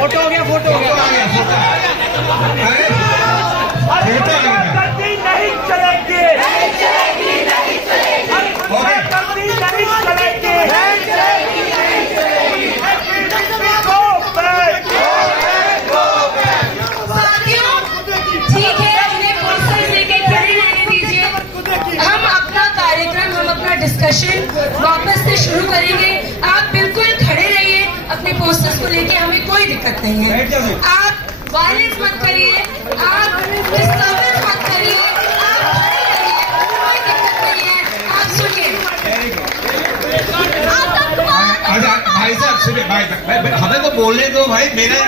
Photo हो गया, photo हो गया। करती नहीं चलेगी, नहीं चलेगी, नहीं चलेगी, करती नहीं चलेगी, नहीं चलेगी, नहीं चलेगी। साथियों, ठीक है, उन्हें पोस्टर्स लेके खड़े रहने दीजिए। हम अपना कार्यक्रम, हम अपना डिस्कशन वापस से शुरू करेंगे। आप बिल्कुल खड़े रहिए अपने पोस्टर्स को लेके, हमें कोई दिक्कत नहीं है। आप वायलेंस मत करिए, आप डिस्टर्बेंस मत करिए, आप खड़े रहिए, कोई दिक्कत नहीं है। आप सुनिए। भाई साहब सुनिए, भाई हमें तो बोलने दो भाई, मेरा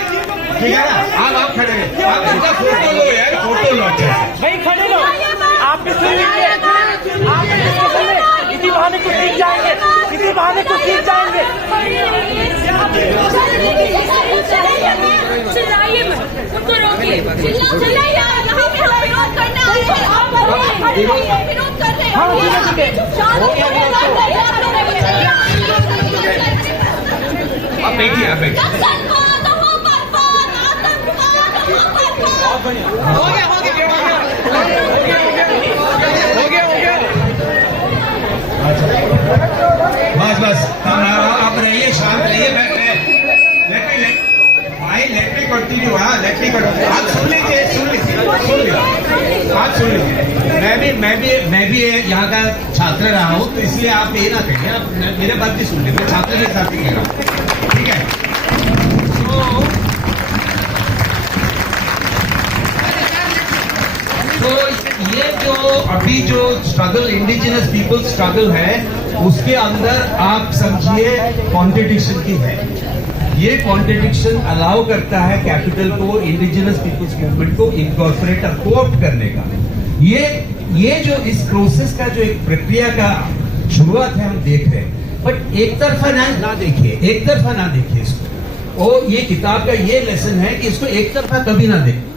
ठीक है ना। आप खड़े रहिए, आप इनका फोटो लो यार, फोटो लो भाई खड़े लो, आप भी सुन लीजिए, आप इसी बहाने को सीख जाएंगे, इसी बहाने को सीख जाएंगे। चिल्लाइए मत, उनको रोकिए, चिल्लाइए। यहाँ पे हम विरोध करने आए हैं, आप विरोध कर रहे हैं। आप बैठिए, आप बैठिए। हो गया, हो गया, हो गया, हो गया। बस बस, आप रहिए, शांत रहिए। भाई लेट मी कंटिन्यू, हाँ लेट मी कंटिन्यू। आप सुन लीजिए, सुन लीजिए, आप सुन लीजिए। मैं भी यहाँ का छात्र रहा हूँ, तो इसलिए आप ये ना कहें, आप मेरे बात भी सुन लीजिए। मैं छात्र के साथ ही कह रहा हूँ, ठीक है। तो ये जो अभी जो स्ट्रगल, इंडिजिनस पीपल स्ट्रगल है, उसके अंदर आप समझिए कॉन्ट्रडिक्शन की है। ये कॉन्ट्रडिक्शन अलाउ करता है कैपिटल को, इंडिजिनस पीपल्स मूवमेंट को इनकॉर्पोरेट और कोऑप्ट करने का। ये जो इस प्रोसेस का जो एक प्रक्रिया का शुरुआत है, हम देख रहे हैं। बट एक तरफा ना देखिए, एक तरफा ना देखिए इसको। और ये किताब का ये लेसन है कि इसको एक तरफा कभी ना देखें।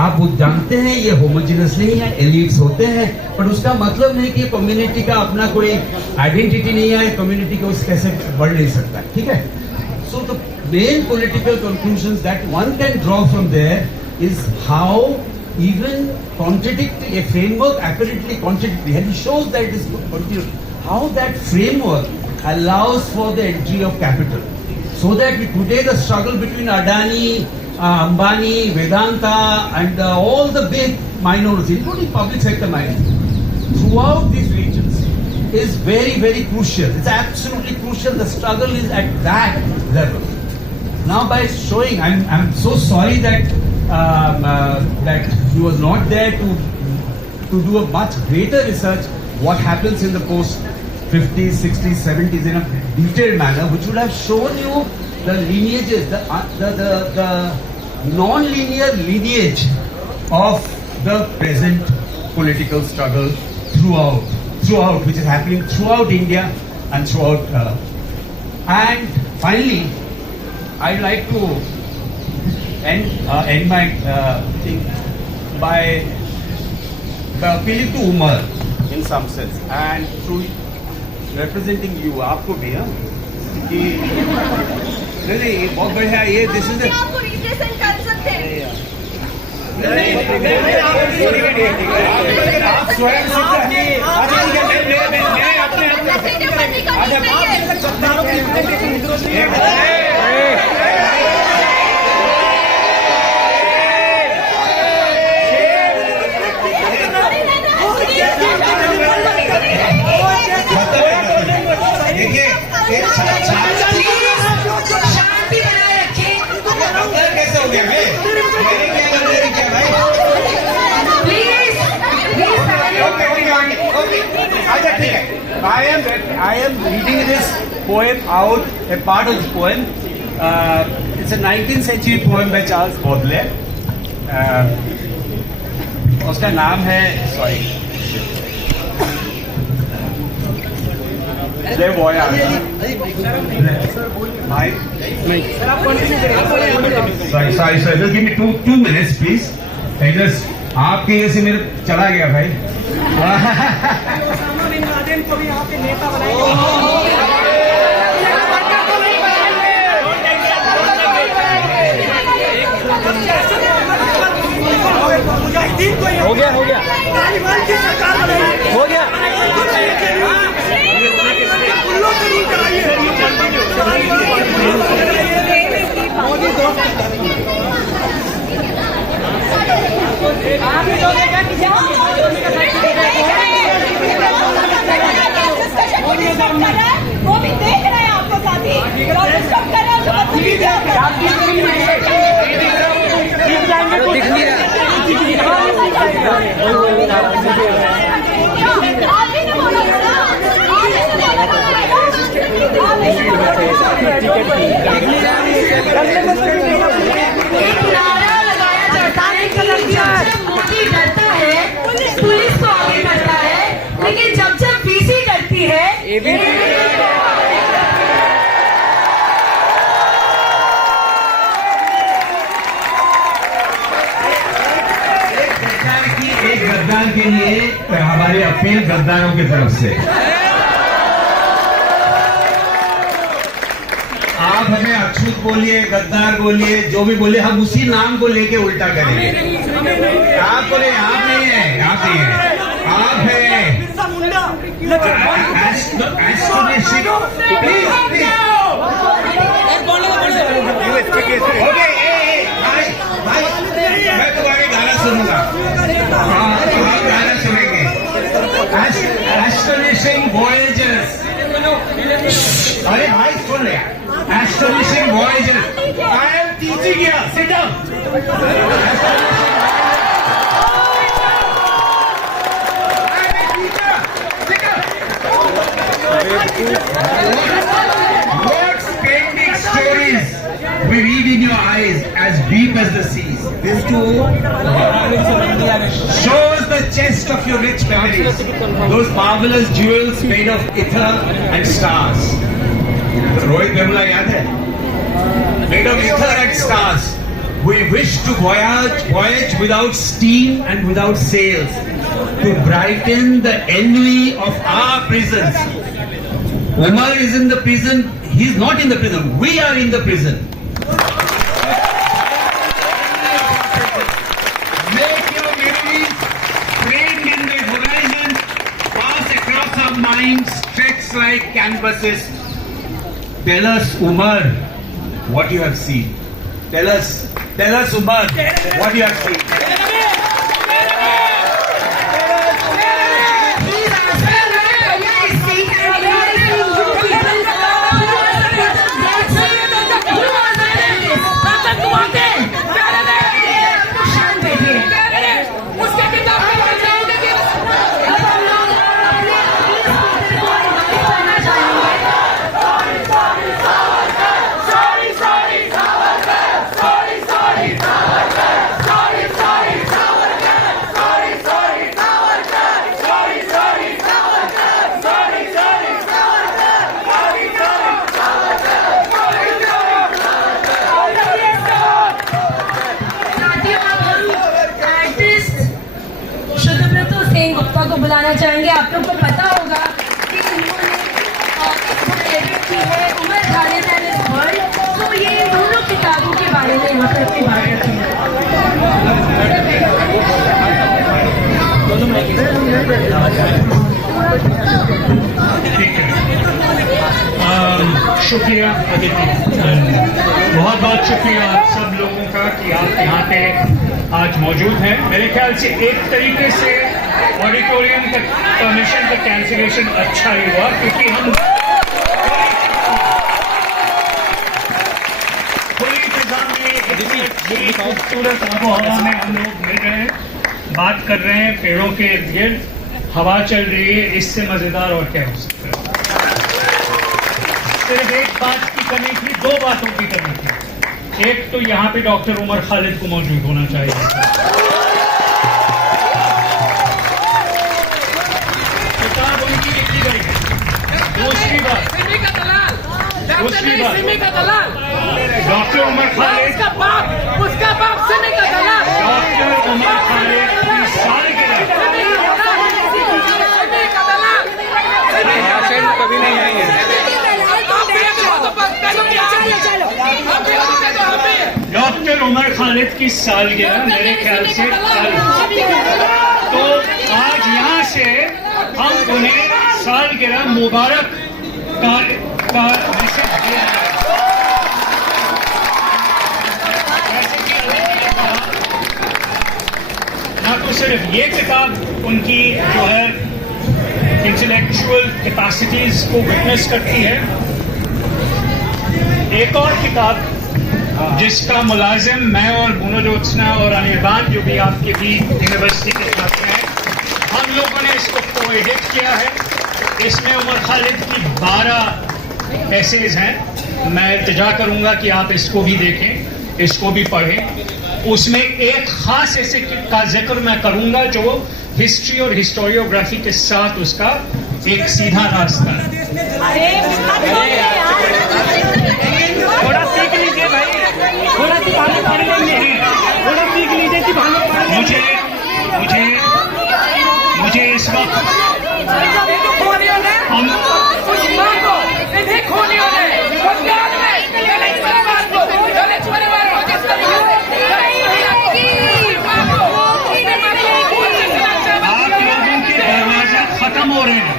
आप वो जानते हैं ये होमोजेनस नहीं है, एलिट्स होते हैं, पर उसका मतलब नहीं कि कम्युनिटी का अपना कोई आइडेंटिटी नहीं है, कम्युनिटी को कैसे बढ़ नहीं सकता, ठीक है। So the main political conclusions that one can draw from there is how even contradict a framework apparently contradictory, and he shows that this how that framework allows for the entry of capital, so that today the struggle between Adani, Ambani, Vedanta and all the big minorities, including public sector minorities throughout these regions, is very, very crucial. It's absolutely crucial. The struggle is at that level. Now, by showing, I'm so sorry that that he was not there to do a much greater research what happens in the post 50s, 60s, 70s in a detailed manner, which would have shown you the lineages, the non-linear lineage of the present political struggle throughout, which is happening throughout India and throughout. And finally, I'd like to end my thing by appealing to Umar. in some sense and through representing you, आपको भी हाँ कि नहीं ये बहुत बढ़िया है ये दिस इज आपको रिप्रेजेंट कर सकते हैं आप स्वयं सिद्ध हैं। अच्छा ठीक है, मैं अपने देखिए शांति बनाए रखें अंदर कैसे हो गया भाई मेरे क्या गलती क्या भाई प्लीज अच्छा ठीक है, I am reading this poem out, a part of the poem. It's a 19th century poem by Charles Baudelaire. उसका नाम है Le Voyage. भाई sorry just give me two minutes please I just आपके ये से मेरे चला गया भाई हो गया तालिबान की सरकार बनाई हो गया वो भी देख रहे हैं आपको साथी और डिस्टर्ब कर रहे एक नारा लगाया जाता है कि जब मोदी डरता है पुलिस को आगे करता है लेकिन जब वीसी डरती है एक गद्दार के लिए हमारी अपील गद्दारों की तरफ से आप हमें अछूत बोलिए गद्दार बोलिए जो भी बोलिए हम उसी नाम को लेके उल्टा करेंगे आप बोले आप नहीं है आप नहीं है आप है मैं तुम्हारे गाना सुनूंगा आप गाना सुनेंगे Astonishing voyages अरे भाई सुन रहे Astonishing voyages I am teaching here sit down What splendid stories we read in your eyes as deep as the seas. This too shows the chest of your rich memories. Those marvelous jewels made of ether and stars. Rohit Vemula yaad hai? Made of ether and stars. We wish to voyage without steam and without sails to brighten the ennui of our prisons. Umar is in the prison. He's not in the prison. We are in the prison. Make your memories framed in the horizon, pass across our minds, stretch like canvases. Tell us, Umar, what you have seen. Tell us, Umar, what you have seen. बुलाना चाहेंगे। आप लोग को पता होगा कि इन्होंने एक बुक एडिट की है, Umar Khalid and his world. तो ये दोनों किताबों के बारे में यहाँ पर अपनी बात रखेंगे। ठीक है, शुक्रिया अदिति, बहुत बहुत शुक्रिया आप सब लोगों का कि आप यहाँ पे आज मौजूद हैं। मेरे ख्याल से एक तरीके से ऑडिटोरियम का परमिशन का कैंसिलेशन अच्छा ही हुआ, क्योंकि हम खुली फिजा में खूबसूरत आबो हवा में हम लोग मिल रहे हैं, बात कर रहे हैं, पेड़ों के इर्द गिर्द हवा चल रही है। इससे मजेदार और क्या हो सकता है? सिर्फ एक बात की कमी थी, दो बातों की कमी थी। एक तो यहाँ पे डॉक्टर उमर खालिद को मौजूद होना चाहिए। किताब उनकी लिखी गई है। दूसरी बात, डॉक्टर उमर खालिद, उसका बाप सिमी का दलाल, डॉक्टर उमर खालिद की सालगिरह कभी नहीं आएंगे। डॉक्टर उमर खालिद की सालगिरह मेरे ख्याल से कल, तो आज यहाँ से हम उन्हें सालगिरह मुबारक का मैसेज दे रहे हैं। जैसे कि अभी ये कहा, ना तो सिर्फ ये किताब उनकी जो है इंटेलेक्चुअल कैपेसिटीज को विटनेस करती है, एक और किताब जिसका मुलाजिम मैं और गुणज्योत्सना और अनिर्बान जो भी आपके भी यूनिवर्सिटी के छात्र हैं, हम लोगों ने इसको को एडिट किया है। इसमें उमर खालिद की 12 एसेज हैं। मैं इल्तिजा करूंगा कि आप इसको भी देखें, इसको भी पढ़ें। उसमें एक खास ऐसे का जिक्र मैं करूंगा जो हिस्ट्री और हिस्टोरियोग्राफी के साथ उसका एक सीधा रास्ता है। थोड़ा सीख लीजिए भाई, थोड़ा सी भाषा पढ़ लेंगे, थोड़ा सीख लीजिए कि भाषा पढ़ मुझे मुझे मुझे इस वक्त हम खत्म हो रहे हैं,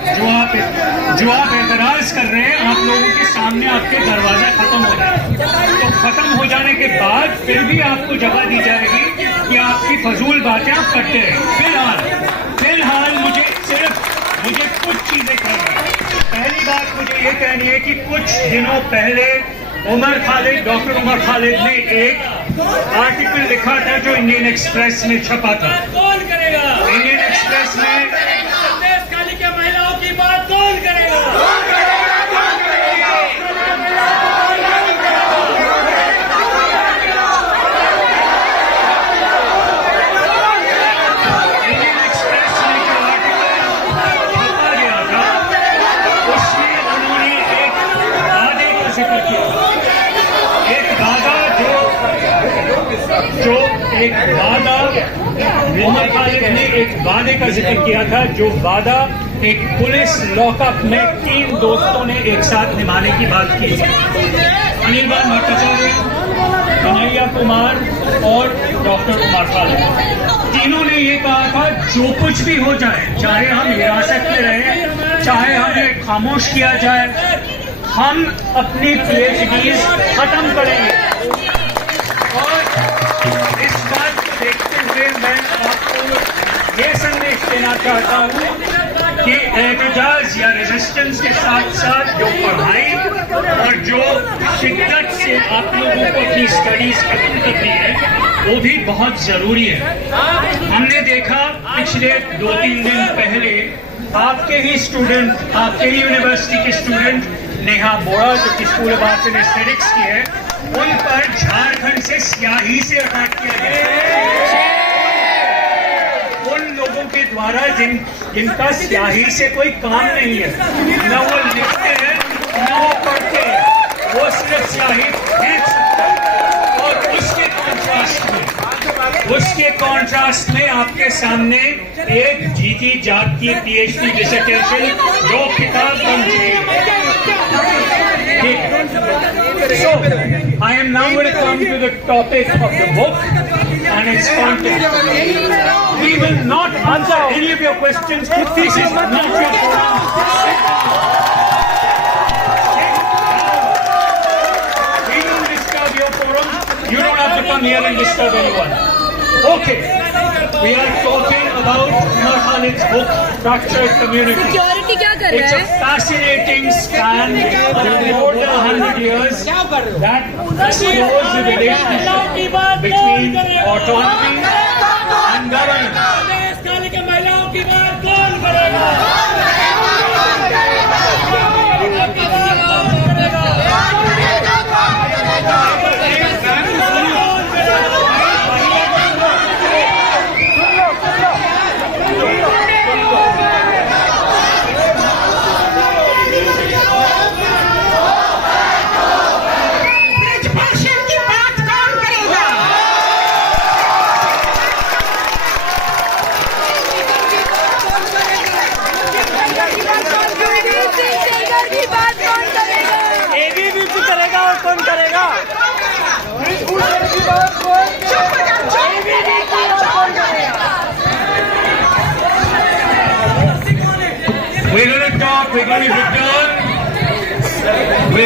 जो आप एतराज कर रहे हैं, आप लोगों के सामने आपके दरवाजा खत्म हो रहे हैं। तो खत्म हो जाने के बाद फिर भी आपको जगह दी जाएगी कि आपकी फजूल बातें आप करते रहे। फिलहाल मुझे कुछ चीजें कहनी है। पहली बात मुझे ये कहनी है कि कुछ दिनों पहले डॉक्टर उमर खालिद ने एक आर्टिकल लिखा था जो इंडियन एक्सप्रेस में छपा था। कौन करेगा? इंडियन एक्सप्रेस में महिलाओं की बात कौन करेगा? इंडियन एक्सप्रेस में जो आर्टिकल छपा गया था, उसमें उन्होंने एक वादे का जिक्र किया, एक वादा उमर खालिद ने एक वादे का जिक्र किया था, जो वादा एक पुलिस लॉकअप में 3 दोस्तों ने एक साथ निभाने की बात की। अनिर्बान भट्टाचार्य, कन्हैया कुमार और डॉक्टर उमर खालिद, तीनों ने ये कहा था जो कुछ भी हो जाए, चाहे हम हिरासत में रहें, चाहे हमें खामोश किया जाए, हम अपनी पीएचडीज खत्म करेंगे। और इस बात को देखते हुए मैं आपको ये संदेश देना चाहता हूँ कि एहतजाज या रेजिस्टेंस के साथ साथ जो पढ़ाई और जो शिद्दत से आप लोगों को अपनी स्टडीज खत्म करनी है, वो भी बहुत जरूरी है। हमने देखा पिछले 2-3 दिन पहले आपके ही स्टूडेंट, आपके ही यूनिवर्सिटी के स्टूडेंट नेहा बोरा, जो कि school of arts and aesthetics की है, उन पर झारखंड से स्याही से अटैक किया गया। उन लोगों के द्वारा जिनका स्याही से कोई काम नहीं है, न वो लिखते हैं न वो पढ़ते हैं, वो सिर्फ स्याही फेंक सकते हैं। और उसके कॉन्ट्रास्ट में उसके कॉन्ट्रास्ट में आपके सामने एक जीती जागती पीएचडी डिसर्टेशन जो किताब बन चुकी है। So, I am now going to come to the topic of the book and its content. We will not answer any of your questions. This is not your forum. We don't disturb your forum. You don't have to come here and disturb anyone. Okay. We are talking about Umar Khalid's book, Fractured Community. Security क्या कर It's रहा a है? fascinating span of more than 100 years that explores the relationship between autonomy and governance. देश काल के महिलाओं की बात कौन करेगा? की बात कौन करेगा? एबीवीपी करेगा और कौन करेगा? We're going to talk, we're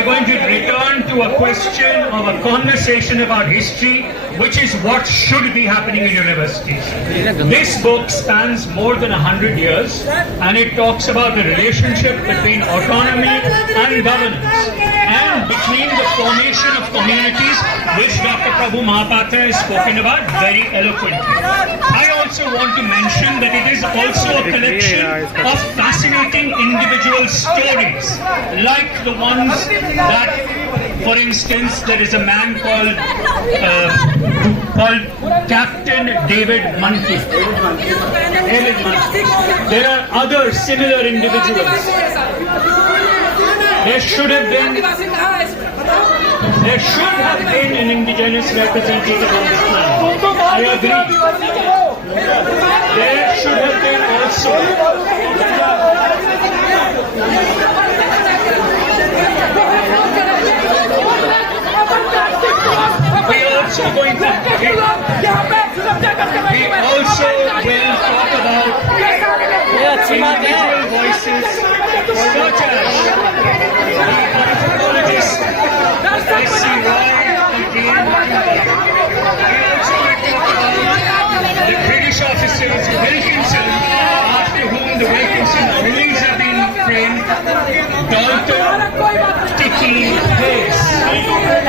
going to return to a question of a conversation about history, which is what should be happening in universities. This book spans more than 100 years and it talks about the relationship between autonomy and governance and between the formation of communities, which Dr. Prabhu Mahapatra has spoken about very eloquently. I also want to mention that it is also a collection of fascinating individual stories, like the ones that, for instance, there is a man called Captain David Munty. There are other similar individuals. There should have been an indigenous representative on this planet. I agree. There should have been also. We also will talk about individual voices such as the anthropologist S.C. Roy and T.N. We also will talk about the British officers Wilkinson, after whom the Wilkinson rulings have been framed, Dalton, Dickey, Hayes,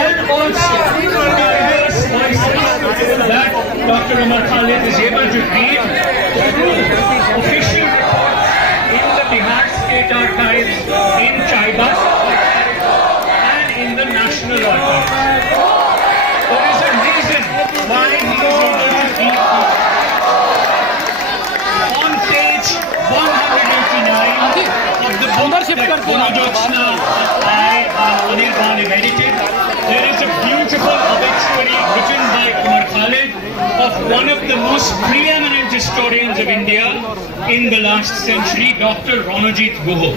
and also diverse voices that Dr. Umar Khalid is able to read official reports in the Bihar State Archives, in Chaibas, and in the National Archives. There is a reason why he is able to read on page 189 of the book that Gunajotsna by Anil Bali edited. There is a beautiful obituary written by Umar Khalid of one of the most preeminent historians of India in the last century, Dr. Ranajit Guha.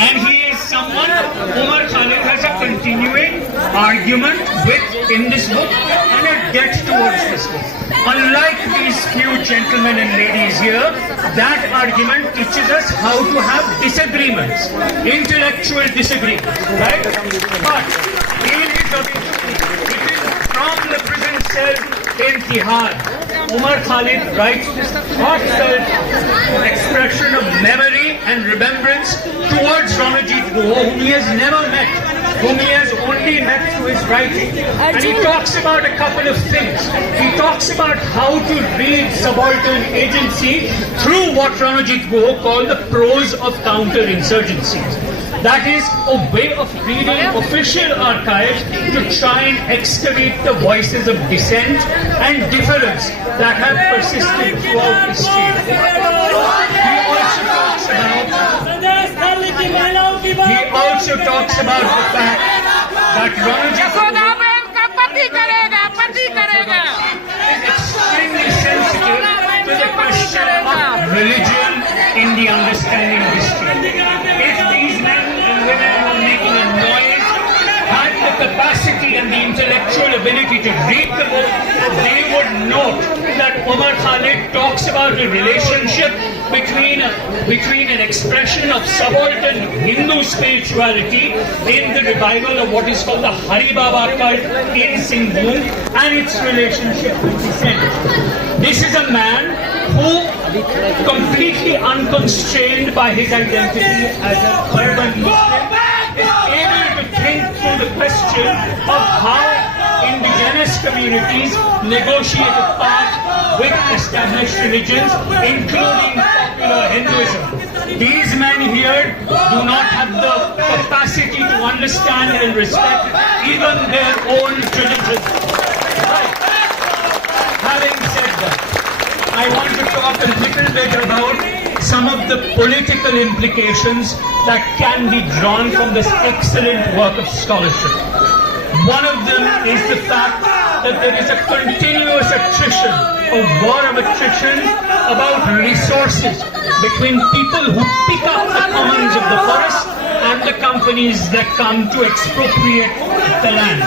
And he is someone, Umar Khalid has a continuing argument with in this book and a debt towards this book. Unlike these few gentlemen and ladies here, that argument teaches us how to have disagreements, intellectual disagreements, right? But in his obituary, from the prison cell in Tihar, Umar Khalid writes this heartfelt expression of memory and remembrance towards Ranajit Guha, whom he has never met, whom he has only met through his writing. And he talks about a couple of things. He talks about how to read subaltern agency through what Ranajit Guha called the prose of counterinsurgencies. That is a way of reading official archives to try and excavate the voices of dissent and difference that have persisted throughout history. He also talks about the fact that Ranajit Guha is extremely ability to read the book, they would note that Umar Khalid talks about a relationship between an expression of subaltern Hindu spirituality in the revival of what is called the Hari Baba cult in Singhbhum and its relationship with descent. This is a man who, completely unconstrained by his identity as an urban Muslim, is able to think through the question of how indigenous communities negotiate a path with established religions, including popular Hinduism. These men here do not have the capacity to understand and respect even their own religion. Having said that, I want to talk a little bit about some of the political implications that can be drawn from this excellent work of scholarship. One of them is the fact that there is a continuous attrition, a war of attrition about resources between people who pick up the commons of the forest and the companies that come to expropriate the land.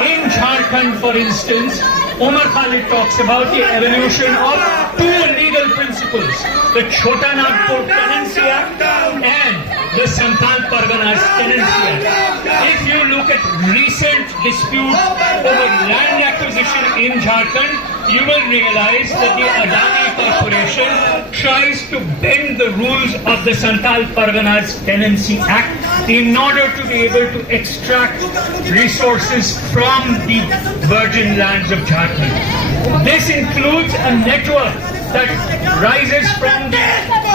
In Jharkhand, for instance, Umar Khalid talks about the evolution of two legal principles, the Chota Nagpur Tenancy Act and the Santhal Parganas Tenancy Act. If you look at recent disputes over land acquisition in Jharkhand, you will realize that the Adani Corporation tries to bend the rules of the Santhal Parganas Tenancy Act in order to be able to extract resources from the virgin lands of Jharkhand. This includes a network that rises from the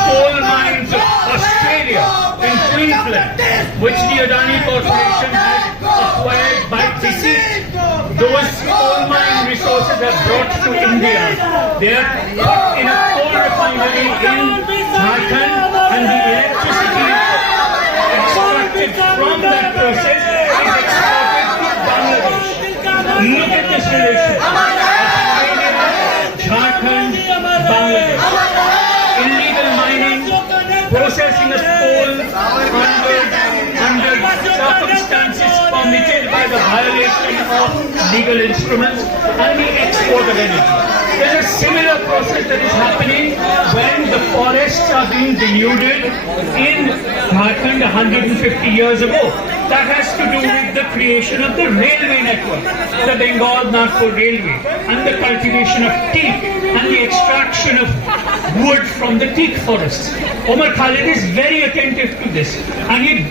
coal mines of Australia in Queensland, which the Adani Corporation has acquired by deceit. Those coal mine resources are brought to India. They are put in a coal refinery in Jharkhand, and the electricity extracted from that process is exported to Bangladesh. Look at this relation. Jharkhand, Bangladesh. Illegal mining, processing of coal under circumstances permitted by the violation of legal instruments and the export of energy. There's a similar process that is happening when the forests are being denuded in Jharkhand 150 years ago. That has to do with the creation of the railway network, the Bengal-Nagpur Railway, and the cultivation of teak and the extraction of wood from the teak forests. Umar Khalid is very attentive to this, and he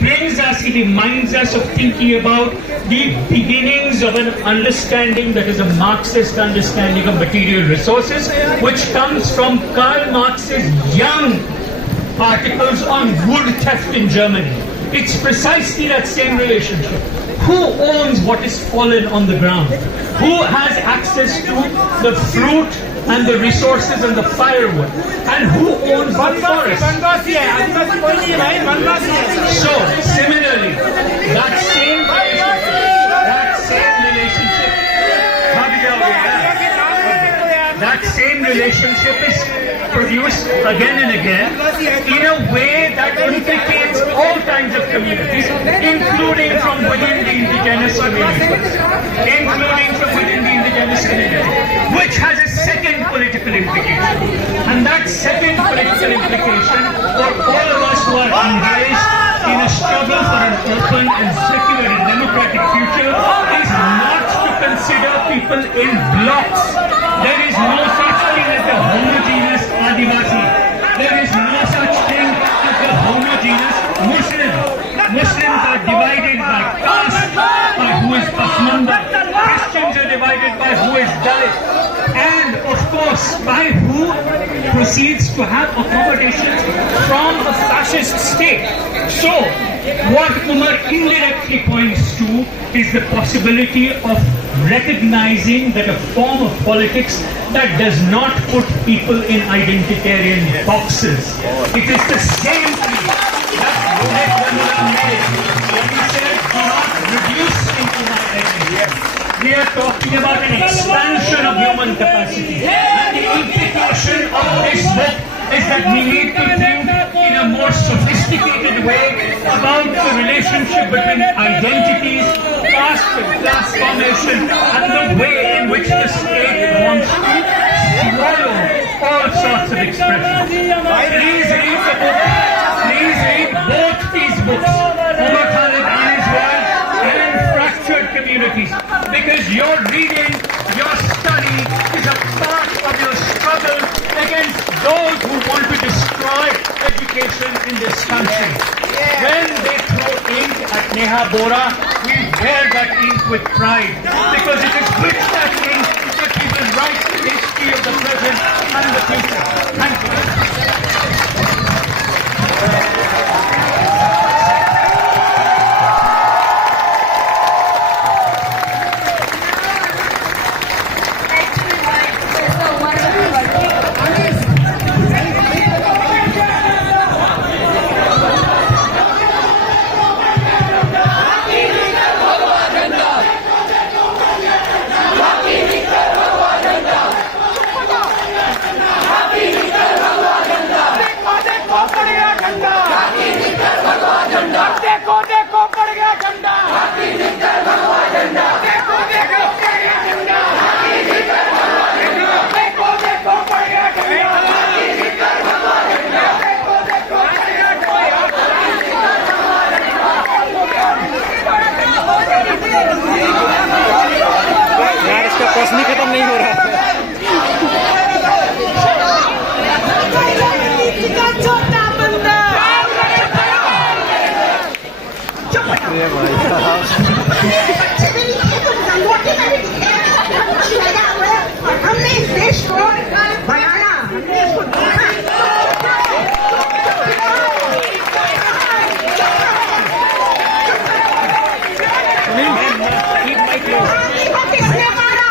reminds us of thinking about the beginnings of an understanding that is a Marxist understanding of material resources, which comes from Karl Marx's young articles on wood theft in Germany. It's precisely that same relationship. Who owns what is fallen on the ground? Who has access to the fruit and the resources and the firewood? And who owns the forest? So, similarly, that same relationship is produced again and again in a way that implicates all kinds of communities, including from within the indigenous community, which has a second political implication. And that second political implication for all of us who are engaged in a struggle for an open and secular and democratic future is not to consider people in blocks. There is no such thing as the homogeneous Adivasi. There is no such thing as the homogeneous Muslim. Muslims are divided by caste, by who is Pasmanda. Christians are divided by who is Dalit. And of course, by who proceeds to have accommodations from a fascist state. So, what Umar indirectly points to is the possibility of recognizing that a form of politics that does not put people in identitarian boxes. It is the same thing that Rohit Vemula made when he said, do not reduce into my identity. We are talking about an expansion of human capacity. And the implication of this book is that we need to think in a a more sophisticated way about the relationship between identities, caste and class formation, and the way in which the state wants to swallow all sorts of expressions. Please read the book. Please read both these books, Umar Khalid and his world and Fractured Communities, because your reading, your study is a part of your struggle against those who want to destroy education in this country. When they throw ink at Neha Bora, we bear that ink with pride, because it is with that ink that we will write the history of the present and the future. Thank you. देखो देखो पड़ गया झंडा, देखो देखो पड़ गया झंडा, देखो देखो पड़ गया झंडा, देखो देखो पड़ गया यार इसका प्रश्न ही खत्म नहीं हो रहा है। छोटा बंदा हमने इस देश को बनाया, हमने इसको किसने मारा?